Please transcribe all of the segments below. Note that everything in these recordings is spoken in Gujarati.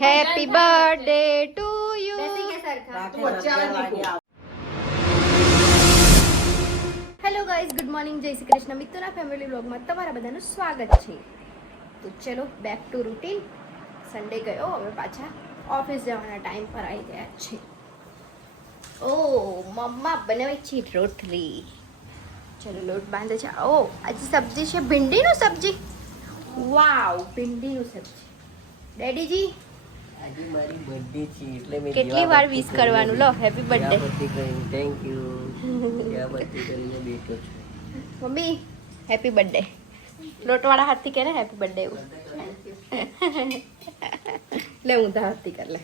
Happy birthday to you. Hello guys, good morning, જય શ્રી કૃષ્ણ. મિત્રોના ફેમિલી વ્લોગમાં તમારા બધાનું સ્વાગત છે. તો ચલો બેક ટુ રૂટીન. સન્ડે ગયો, હવે પાછા ઓફિસ જવાના ટાઈમ પર આવી ગયા છે. ઓ મમ્મા બનાવે છે રોટલી. ચલો લોટ બાંધે છે. ઓ આજે સબ્જી છે ભીંડીનું સબ્જી. વાવ, ભીંડીનું સબ્જી. ડેડીજી આજે મારી બર્થડે છે એટલે મેં કેટલી વાર વિશ કરવાનું. લો happy birthday. Thank you. Yeah birthday કરીને બેઠો છું. Mummy happy birthday. લોટવાળા હાથથી કહે ને હેપી બર્થડે એવું. લે હું તો હાથથી કર લે.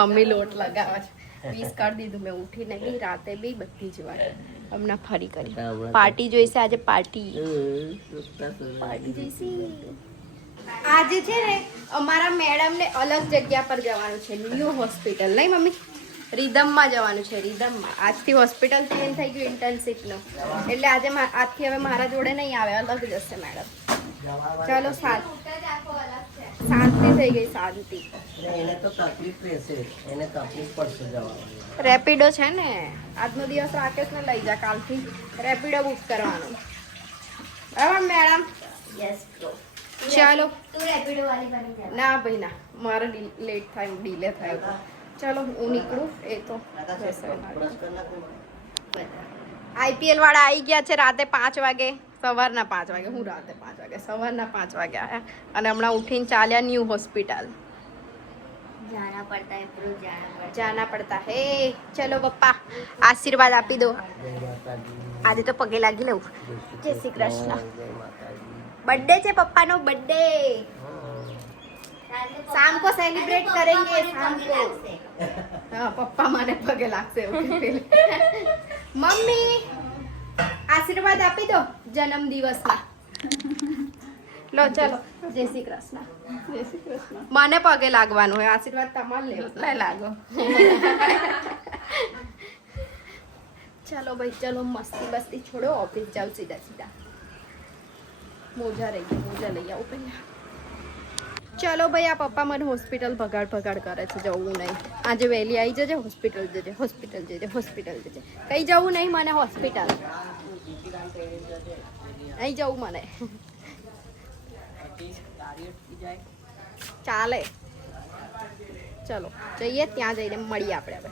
મમ્મી લોટ લગાવે છે. વિશ કરી દીધું મેં ઉઠીને બી રાતે બી બધી જ વાર. હમણાં ફરી કરી પાર્ટી જોઈશે આજે. પાર્ટી જોઈશે આજે. છે ને અમારા મેડમ ને અલગ જગ્યા પર જવાનું છે, ન્યૂ હોસ્પિટલ. નહીં મમ્મી, રિધમમાં જવાનું છે. રિધમમાં આજથી હોસ્પિટલ ચેન્જ થઈ ગયું ઇન્ટર્નશીપનું, એટલે આજે આજથી હવે મારા જોડે નહીં આવે, અલગ જશે મેડમ. ચલો શાંતિ થઈ ગઈ, શાંતિ. એને તો તકલીફ રહેશે, એને તકલીફ પડશે જવાનું. રેપિડો છે ને, આજનો દિવસ રાકેશને લઈ જા, કાલથી રેપિડો બુક કરવાનો. બરાબર મેડમ? Yes bro. ચાલો તું રેપિડો વાળી બની જા. ના ભાઈ ના, મારે લેટ થાય, ડીલે થાય. ચાલો હું નીકળું. એ તો આઈપીએલ વાળા આવી ગયા છે રાતે 5 વાગે, સવારના 5 વાગે. હું રાતે 5 વાગે, સવારના 5 વાગે આવ્યા અને હમણાં ઉઠીને ચાલ્યા ન્યૂ હોસ્પિટલ. જાના પડતા હે. ચલો પપ્પા આશીર્વાદ આપી દો. આજે તો પગે લાગી લઉં. જય શ્રી કૃષ્ણ. बर्थडे છે पप्पा नो बर्थडे. शाम को सेलिब्रेट करेंगे, शाम को. हाँ पप्पा माने पगे लागसे. मम्मी आशीर्वाद આપી દો જન્મ દિવસના. લો ચલો. જય શ્રી કૃષ્ણ. જય શ્રી કૃષ્ણ. મને પગે લાગવાનું હોય, આશીર્વાદ તમારે લેવો. લે લાગો. ચલો ભાઈ, ચલો મસ્તી બસ્તી છોડો, ઓફિસ જાઓ સીધા સીધા. મોજા રહી ગયા, મોજા લઈ આવું પહેલા. ચલો ભાઈ, આ પપ્પા મને હોસ્પિટલ ભગાડ કરે છે. જવું નહીં આજે, વહેલી આવી જજે. હોસ્પિટલ જજે, હોસ્પિટલ જજે, હોસ્પિટલ જજે. કઈ જવું નહીં મને, હોસ્પિટલ અહીં જવું મને. ચાલે, ચલો જઈએ, ત્યાં જઈને મળીએ આપણે. હવે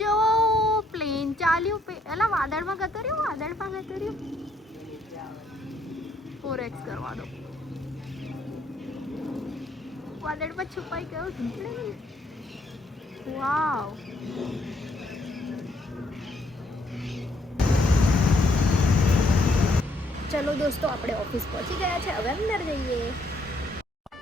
જો પ્લેન ચાલ્યું, એલા વાદળમાં ગતો રહ્યું, વાદળમાં ગતો રહ્યું. 4x કરવા દો. વાદળમાં છુપાઈ ગયો. વાવ. ચલો દોસ્તો, આપણે ઓફિસ પહોંચી ગયા છે. હવે અંદર જઈએ.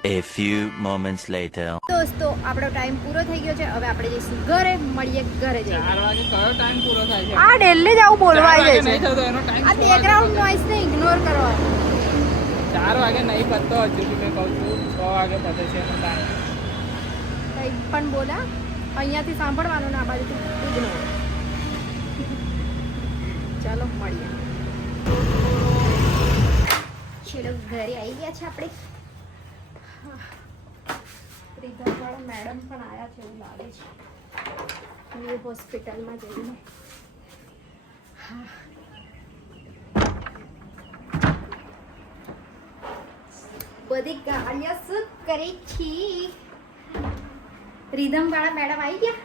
A few moments later. દોસ્તો આપણો ટાઈમ પૂરો થઈ ગયો છે. હવે આપણે જઈશું ઘરે. મળીએ ઘરે જઈએ. 4 વાગે કયો ટાઈમ પૂરો થાય છે? આ ડેલી જ આવું બોલવા આવી જાય નહીં છે. થતો એનો ટાઈમ. આ બેકગ્રાઉન્ડ નોઈઝ ને ઇગ્નોર કરવાનો. 4 વાગે નહીં પતતો, હજુ બી મેં કહું છું 6 વાગે પતે છે એનો ટાઈમ. કંઈ પણ બોલા અહીંયાથી સાંભળવાનું, ના બાજુથી ઇગ્નોર. ચાલો મળીએ. ચલો ઘરે આવી ગયા છે આપણે. રીધાવાળા મેડમ પણ આવ્યા છે એવું લાગે છે, ન્યૂ હોસ્પિટલમાં જઈને. બધી ગાડીઓ શું કરી છી. રીધમવાળા મેડમ આવી ગયા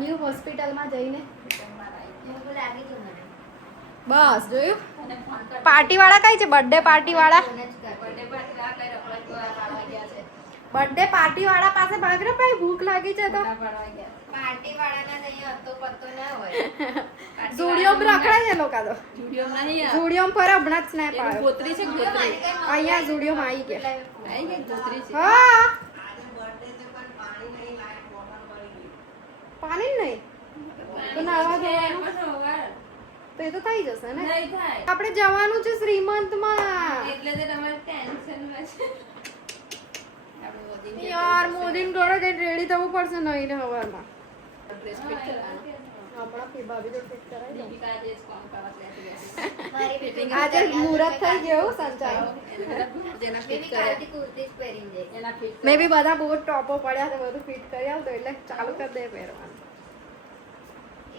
ન્યૂ હોસ્પિટલમાં જઈને. બસ જોયું. પાર્ટી વાળા કઈ છે? બર્થડે પાર્ટી વાળા. બર્થડે પાર્ટી વાળા પાસે ભાગ રે ભાઈ, ભૂખ લાગી છે તો. પાર્ટી વાળાના નહીં હતો પત્તો ના હોય. ઝુડિયોમ રખડે છે લોકો તો. સ્ટુડિયોમાં નહીં ઝુડિયોમ પર હમણાં જ સ્નેપ આવ્યો. ગોત્રી છે ગોત્રી. અહીંયા ઝુડિયોમાં આવી ગયા. આવી ગઈ ગોત્રી છે. હા પાણી નહીં તો નાવા જવાનું તો એ તો થઈ જશે ને. નહીં થાય. આપણે જવાનું છે શ્રીમંતમાં. એટલે તો તમારે ટેન્શનમાં છે. યાર મોદીન ઘરે જઈને રેડી થવું પડશે નહીં ને હવારમાં. આપણા ફી ભાભી જોડે ફિટ કરાવી દઉં. દીપિકા આજે જ કામ કરવા બેસી ગઈ. મારી fitting આજે મુહૂર્ત થઈ ગયું સંચાલન. બેબી કાલથી કુર્તી જ પહેરીને જાય. મેં બી બધા બહુ ટોપો પડ્યા તો બધું ફિટ કરી આવતો એટલે ચાલુ કરી દે પહેરવાનું.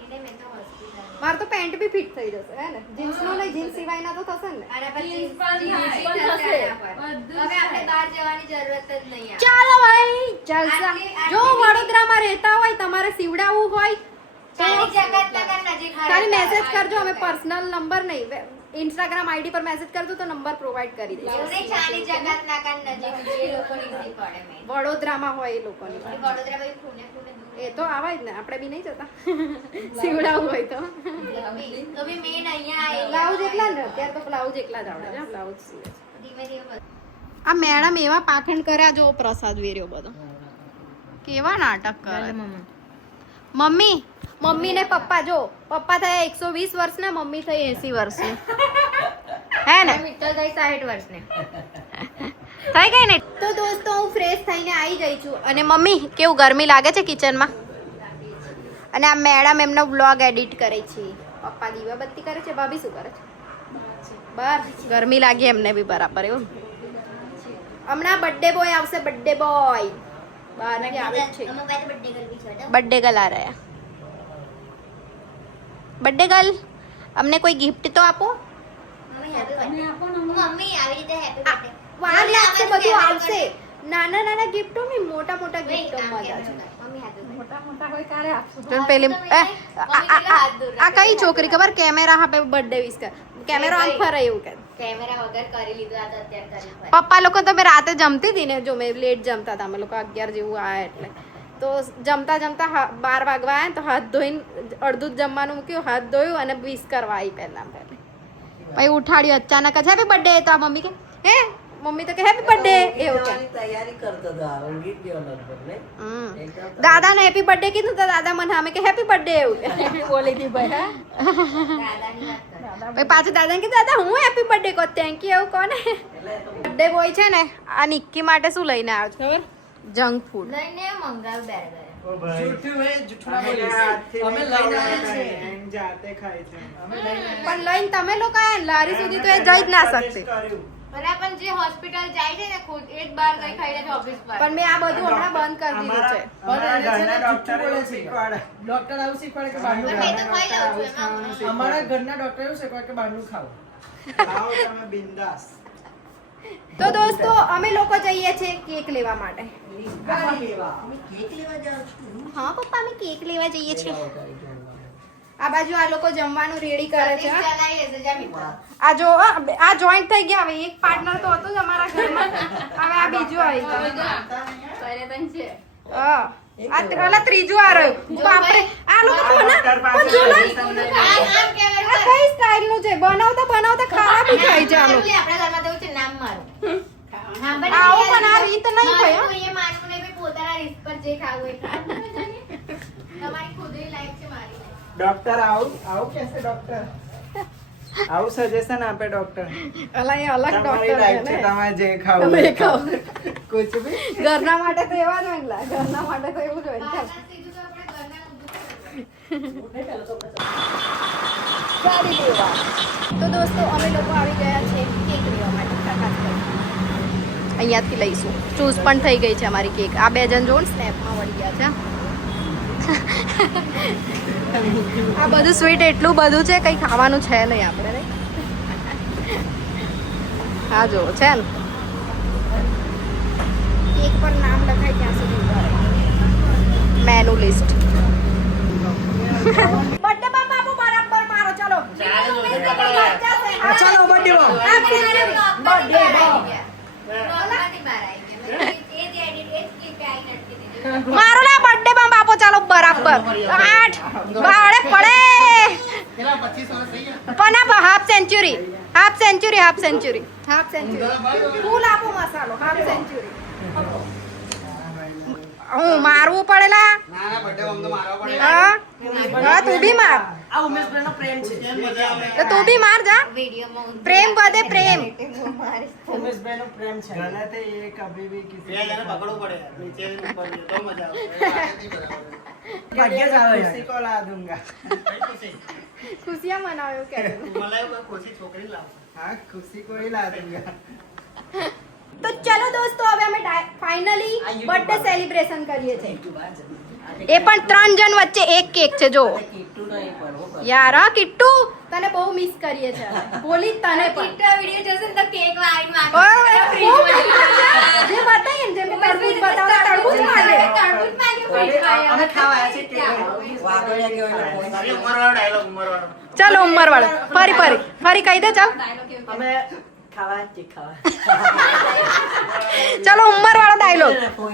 એને મેં તો hospital. મારે તો પેન્ટ બી ફિટ થઈ જશે હે ને જીન્સ નો નહીં જીન્સ સિવાયના તો થશે ને. આના પર Jeans jeans પણ jeans થાય. થશે આના પર. બધું હવે આપણે થાય. બહાર જવાની જરૂરત જ નહીં આવે. ચાલો ભાઈ જલસા. આટલી- જો આટલી વડોદરામાં રહેતા હોય તમારે સીવડાવવું હોય ચાલી જગતનગર નજીક ખાલી મેસેજ હરણપરા. કરજો અમે પર્સનલ નંબર નહીં ઇન્સ્ટાગ્રામ આઈડી પર મેસેજ કરજો તો નંબર પ્રોવાઈડ કરી એવું દઈશું નહીં, ચાલી જગતનગર નજીક જે લોકોને easy પડે મેં. વડોદરામાં હોય એ લોકોની પાસે. વડોદરા ભાઈ ખૂણે ખૂણે દૂર. એ તો આવા જ ને આપણે બી નહીં જતા સીવડાવવું હોય તો તો બી મેન અહીંયા આયેલા. બ્લાઉઝ એકલા ને અત્યારે તો બ્લાઉઝ એકલા જ આવડે છે બ્લાઉઝ સીવે છે. ધીમે ધીમે બધું. આ મેડમ એવા પાખંડ કર્યા જો પ્રસાદ વેર્યો બધો કેવા નાટક કરે મમ્મી મમ્મી ને પપ્પા જો પપ્પા થયા 120 વર્ષના મમ્મી થઈ 80 વર્ષની હે ને મિત્તલ થઈ 60 વર્ષને. થઈ ગઈ ને તો દોસ્તો હું ફ્રેશ થઈને આવી ગઈ છું અને મમ્મી કેવું ગરમી લાગે છે કિચનમાં અને આ મેડમ એમનો વ્લોગ એડિટ કરે છે પપ્પા દીવાબત્તી કરે છે ભાભી શું કરે છે બહાર ગરમી લાગી એમને બી બરાબર એવું હમણાં બર્થડે બોય આવશે બર્થડે બોય બહાર થી આવે જ છે અમુક પાસે birthday girl બી છે તો. બર્થડે ગર્લ આ રહ્યા બર્થડે ગર્લ અમને કોઈ ગિફ્ટ તો આપો મમ્મી happy birthday. મમ્મી આવી રીતે happy birthday. વાર લાગશે મમ્મી બધું happy આવશે નાના નાના ગિફ્ટો નહીં મોટા મોટા birthday. ગિફ્ટો આમ મજા કેમ છે મમ્મી happy birthday. જો પેલી મમ્મી કેટલા હાથ દૂર આ રાખે. કઈ છોકરી ખબર કેમેરા હાપે બર્થડે વિશ કર કેમેરો આમ ફરે એવું કે કેમેરા વગર કરી લીધું આ તો અત્યારે કરી ફરી. પપ્પા લોકો તો મેં રાતે જમતી હતી ને જો મેં લેટ જમતા હતા અમે લોકો 11 જેવું આયા એટલે તો જમતા જમતા 12 વાગવા આયા ને તો હાથ ધોઈને અડધું જ જમવાનું મૂક્યું હાથ ધોયું અને વિશ કરવા આવી પહેલી પછી ઉઠાડ્યું અચાનક જ હેપી બર્થડે તો આ મમ્મી કે હે મમ્મી તો કે હેપી બર્થડે એવું કે જવાની તૈયારી કરતો હતો આ ઊંઘી જ ગયો લગભગ ને એકદમ દાદાને હેપી બર્થડે કીધું તો દાદા મને સામે કે હેપી બર્થડે એવું કે બોલી હતી ભાઈ હા દાદાની વાત કરો. પછી પાછું દાદાને કીધું દાદા હું હેપી બર્થડે કહો થેન્ક યુ એવું કોને બર્થડે બોય છે ને આ નિક્કી માટે શું લઈને આવ્યો છે ખબર જંક ફૂડ લઈને મંગાવ બેર્ગર. અમે લઈને આવ્યા છે જાતે ખાય છે પણ લઈને તમે લોકો આયા ને લારી સુધી તો એ જઈ જ ના શકતી બરાબર જે હોસ્પિટલ જાય છે ને ખુદ એ જ બહાર કઈ ખાઈને જ ઓફિસ પર. પણ મેં આ બધું હમણાં બંધ કરી દીધું છે ડોક્ટર આવું શીખવાડે કે બહારનું પણ મેં તો ખાઈ લઉં છું એમાં હું. અમારા ઘરના ડોક્ટર એવું શીખવાડે કે બહારનું ખાઓ ખાઓ તમે બિંદાસ તો દોસ્તો અમે લોકો જઈએ છીએ કેક લેવા માટે કેક લેવા જાઉં છું હા પપ્પા અમે કેક લેવા જઈએ છીએ લાવો તારી જોડે. આ બાજુ આ લોકો જમવાનું રેડી કરે છે સતીશ ચલાવી લેશે જા મિત્ર. આ જો આ જોઈન્ટ થઈ ગયા હવે એક પાર્ટનર તો હતું જ અમારા ઘરમાં હવે આ બીજું આવી ગયું હા આ ત્રીજું આ રહ્યું બાપરે આ લોકો પણ આમ કેમેરા આ કઈ સ્ટાઇલ નું છે બનાવતા બનાવતા ખરાબ બી થાય છે આ લોકો આપણા ઘરમાં તો એવું છે નામ મારું. હા, but આવું યાર, પણ આ રીત નહીં મારું હોય, હો. કોઈએ માનવું નહીં, ભાઈ પોતાના risk પર જે ખાવું એ ખાઓ. તમારી ખુદની life છે, મારી life. ડોક્ટર આવું આવું કેસે ડોક્ટર આવું સજેશન આપે ડોક્ટર અલા એ અલગ તમારી ડોક્ટર લાઈફ છે છે ને તમારે જે ખાવું તમે હોય ખાઓ. કુછ ભી ઘરના માટે તો એવા જ હોય ને લા. ઘરના માટે તો એવું જ હોય ને. ચાલ. બહારના સીધું તો આપણે ઘરના ઊંધું સારી લેવા. તો દોસ્તો અમે લોકો આવી ગયા છે કેક લેવા માટે ખાસ કરીને. અહીંયાથી લઈશું ચૂઝ પણ થઈ ગઈ છે અમારી કેક આ બે જણ જોડ સ્નેપમાં વળી ગયા છે આ બધું સ્વીટ એટલું બધું છે કંઈ ખાવાનું છે નહીં આપણે નહીં હા જો છે ને કેક પર નામ લખાય ત્યાં સુધી ઉભા રહે મેનુ લિસ્ટ બર્થડે બમ બાપુ બરાબર મારો ચલો ચાલો, ચલો બર્થડે બમ Vlog માંથી બહાર આવી ગયા. એ જ edit, એ જ clip એ આઈને અટકી દીધી. મારો ના બર્થડે બમ આપો ચાલો બરાબર 8 બાળે પડે પણ હાફ સેન્ચુરી ફૂલ આપો મસાલો હાફ સેન્ચુરી હું મારવું પડેલા હા હા તું બી માર આ ઉમેશભાઈનો પ્રેમ છે તો તું બી માર જા વિડીયોમાં ઊંધું પ્રેમ વધે પ્રેમ ઉમેશભાઈનો પ્રેમ છે ગલત है ये कभी भी किसी पकड़ो पड़ेगा नीचे ऊपर तो मजा ભાગ્ય જ આવે खुशी को ला दूंगा ખુશિયા મનાવ્યો કે हाँ खुशी को ही ला दूंगा તો ચલો દોસ્તો હવે અમે ફાઇનલી બર્થડે સેલિબ્રેશન કરીએ છીએ એ પણ 3 જણ વચ્ચે એક કેક છે જો કીટું નહીં પણ હો બસ. યાર હા કિટ્ટુ તને બહુ મિસ કરીએ છે બોલી તને પણ કિટ્ટુ વિડિયો જોશે ને તો કેક વાળીને ઓય, માંગે ઓય, જે બતાવીએ ને જેમ કે તરબૂચ બતાવે તરબૂચ માંગે તરબૂચ માંગે ફ્રીજ માં અમે ખાવા આવ્યા છીએ કેક. વાગોળિયા ગયો એટલે કોઈ ચલો ઉંમર વાળો ફરી કહી દે ચાલ અમે ખાવા કેક ખાવા ચલો ઉંમર વાળો ડાયલોગ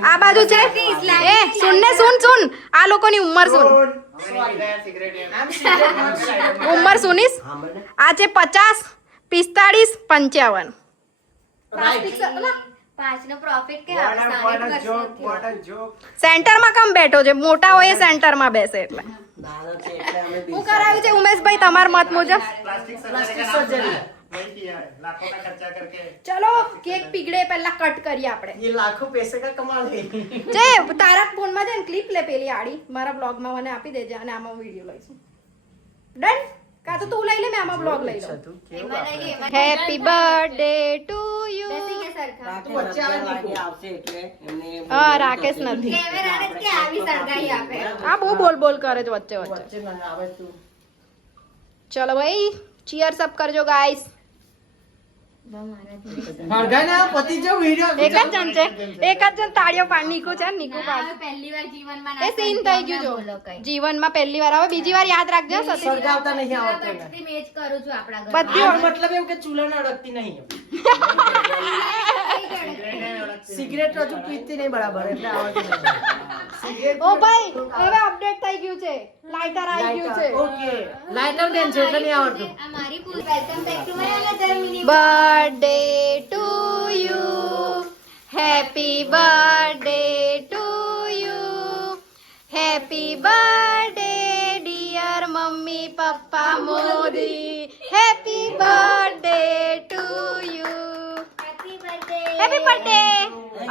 આ બાજુ છે એ સુન આ લોકોની ઉંમર સુન ઉંમર સુનીશ હા મને આ છે 50 45 55 પાંચનો પ્રોફિટ કે આપણે સામે કરશું સેન્ટરમાં કમ બેઠો છે મોટા હોય એ સેન્ટરમાં બેસે એટલે નાનો છે એટલે અમે હું કરાવ્યું છે ઉમેશભાઈ તમાર મત મુજબ પ્લાસ્ટિક સર્જરી ચલો કેક પીગળે પહેલા કટ કરીએ આપણે ये लाखों पैसे का कमाल है જે તારા ફોનમાં છે ને ક્લિપ લે પેલી આડી મારા બ્લોગમાં મને આપી દેજે અને આમાં વિડિયો લઈશું ડન કા તો તું લઈ લે મેં આમાં બ્લોગ લઈ લઉં એમાં નહીં એમાં હેપી બર્થડે ટુ યુ બેસી કે સરખા રાકેશ 11 વાગે આવશે એટલે એમને હા રાકેશ નથી કેમેરાને જ કે આવી સળગાઈ આપે આ બહુ બોલ કરે છે વચ્ચે વચ્ચે વચ્ચે ના આવે તું ચલો ભાઈ ચીયર્સ અપ કરજો ગાઈસ ભરગાના પતિ જો વિડિયો એક જ જણ છે એક જ જણ તાળીઓ પાડ નીકુ છે ને નીકુ પાડ પહેલી વાર જીવનમાં એ સીન થઈ ગયું જો જીવનમાં પહેલી વાર આવે બીજી વાર યાદ રાખજો સતીશ સળગાવતા નહીં આવડતું એને. બધી મેચ કરું છું આપણા ઘરે બધી આ મતલબ એવું કે ચૂલાને અડકતી નહીં સિગરેટ હજુ પીતી નહીં બરાબર એટલે આવડતી નહીં ઓ ભાઈ હવે અપડેટ થઈ ગયું છે લાઇટર આવી ગયું છે ઓકે લાઇટર બેન છે એટલે નહીં આવડતું આ મારી પૂલ welcome back to my another mini birthday to you happy birthday to you happy birthday dear mummy papa Modi happy birthday to you happy birthday happy birthday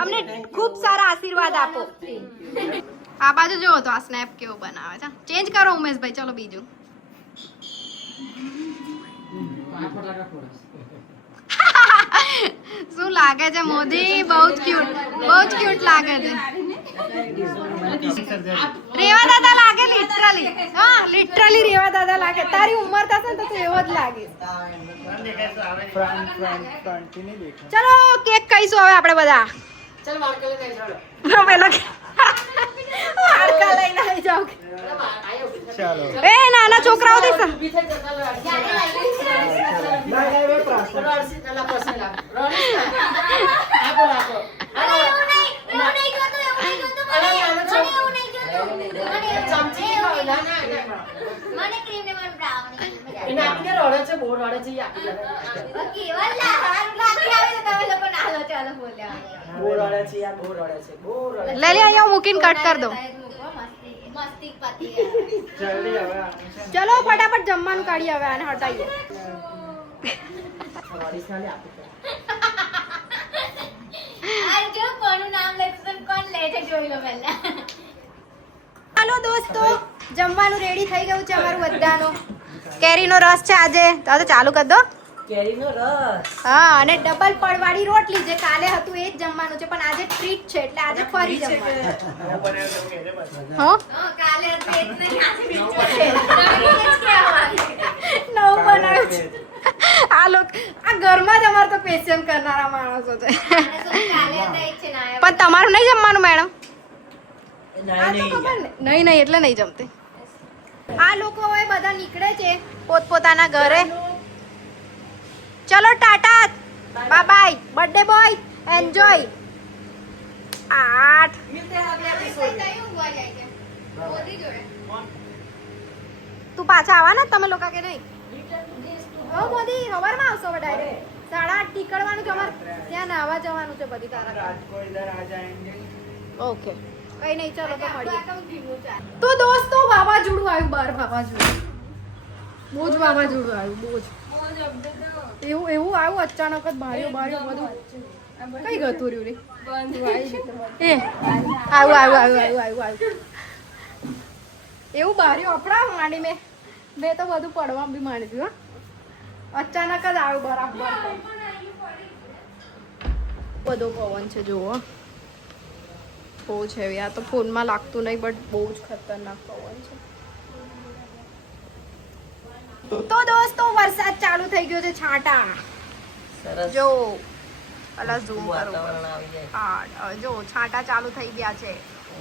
અમને ખૂબ સારા આશીર્વાદ આપો આ બાજુ જોવો તો આ સ્નેપ કેવો બનાવે છે ચેન્જ કરો ઉમેશભાઈ ચલો બીજું શું લાગે છે મોદી બહુ જ ક્યુટ લાગે છે રેવા દાદા લાગે લિટરલી હા લિટરલી રેવા દાદા લાગે તારી ઉંમર થશે ને તો તું એવો જ લાગે फ्रंट ही नहीं देखा ચલો કેક ખાઈશું હવે આપણે બધા ચાલ વાળકા લઈને ચાલો પેલો વાડકા લઈને આવી જાવ चलो એ નાના છોકરાઓ દે ઊભી થઈ જતા લો રણસી પેલા પાસે લાગ રણસી આપો આપો એવું નહીં જોતું એવું નહીં ચમચી ખાવા ના મને ક્રીમ ને મને બ્રાઉની એને આપીને રડે છે બહુ રડે છે ઈ આપી દે ઓકે વલ્લા હારું લાગી આવે તો તમે લોકો ના લો ચાલો બોલ્યા બહુ રડે છે યાર બહુ રડે છે બહુ રડે લે લે અહીંયા મૂકીને કટ કરી દો મસ્તી પતિ जल्दी હવે ચલો ફટાફટ જમવાનું કાઢીએ હવે આને હટાઈએ ઓડિશનલી આપી દે આ જો કોનું નામ લે તો કોણ લે છે જોઈ લો પહેલા હાલો દોસ્તો જમવાનું રેડી થઈ ગયું છે અમારું બધાનું કેરીનો રસ છે આજે તો ચાલુ કરી દો કેરીનો રસ હા અને ડબલ પડવાળી રોટલી જે કાલે હતું એ જ જમવાનું છે પણ આજે ટ્રીટ છે એટલે આજે ફરી જમવાનું હો કાલે પેટ ને નાચી બીજો છે તમે જ કહેવાનું નવું બનાવ્યું છે આ લોક આ ઘરમાં જ અમારે તો ક્વેશ્ચન કરનારા માણસો છે કાલે હતા એક છે ના પણ તમારું નહીં જમવાનું મેડમ ના નહીં એટલે નહીં જમતી આ લોકો હવે બધા નીકળે છે પોતપોતાના ઘરે ચલો Tata bye bye birthday boy enjoy 8 તું પાછા આવવાના તમે લોકો કે નહીં હો મોદી સવારમાં આવશો હવે ડાયરેક્ટ 8:30 નીકળવાનું છે અમારે ત્યાં નાવા જવાનું છે બધી તારા रात को इधर आ जाएंगे ઓકે કઈ નહીં ચલો તો મળીએ તો દોસ્તો વાવાઝોડું આવ્યું બહાર વાવાઝોડું બહુ જ વાવાઝોડું આવ્યું બહુ જ એવું આવ્યું અચાનક જ બાર્યો બધું કઈ ગતું રહ્યું રે એ આવ્યું એવું બાર્યું આપણા માંડી મેં તો બધું પડવા બી માંડી દીધું હો. અચાનક જ આવ્યું બરાબર બધો પવન છે જુઓ બહુ છે આ તો ફોનમાં લાગતું નહીં બટ બહુ જ ખતરનાક પવન છે. તો દોસ્તો વરસાદ ચાલુ થઈ ગયો છે છાંટા સરસ જો અલા ઝૂમ કરો વાતાવરણ આવી જાય. હા જો છાંટા ચાલુ થઈ ગયા છે.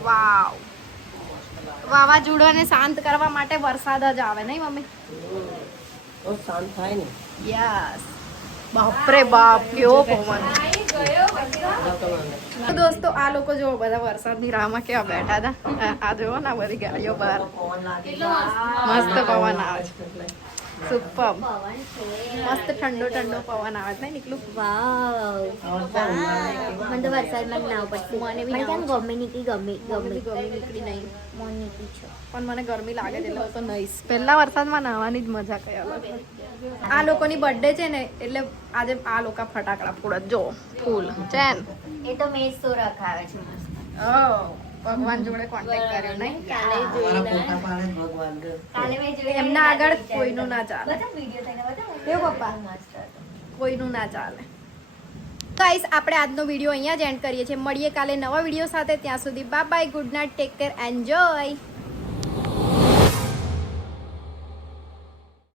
વાવ વાવાઝોડાને શાંત કરવા માટે વરસાદ જ આવે નહીં મમ્મી? તો શાંત થાય ને. યસ બાપરે બાપ કેવો પવન. તો દોસ્તો આ લોકો જો બધા વરસાદની રાહમાં કેવા બેઠા હતા આ જોવો ને બધી ગાડીઓ બહાર પવન લાગે મસ્ત પવન આવે છે. સુપર પવન છે મસ્ત ઠંડો ઠંડો પવન આવે છે નીકળું. વાવ મને તો વરસાદમાં નાવ પડશે મને બી મને કેમ નાવું ગમે નીકળી ગમે ગરમી નીકળી નહીં મન નીકળી છે પણ મને ગરમી લાગે છે એટલે હું તો નહીં પહેલા વરસાદમાં નાહવાની જ મજા કઈ અલગ હોય. આ લોકોની બર્થડે છે ને એટલે આજે આ લોકો ફટાકડા ફોડત જો ફૂલ ચેન એ તો મેં સો રખાવે છે મસ્ત. ભગવાન જોડે કોન્ટેક્ટ કર્યો નહીં કાલે અમારા જોયેલા. ફોટા પાડે જ ભગવાન કે. કાલે મેં જોયેલા. એમના આગળ કોઈનું ના ચાલે. બધા વિડીયો થઈને બધા કેવું પપ્પા? મસ્ત હતો. કોઈનું ના ચાલે. ગાઈસ આપણે આજનો વિડીયો અહીંયા જ એન્ડ કરીએ છીએ. મળીએ કાલે નવા વિડીયો સાથે. ત્યાં સુધી bye bye, good night, take care, enjoy.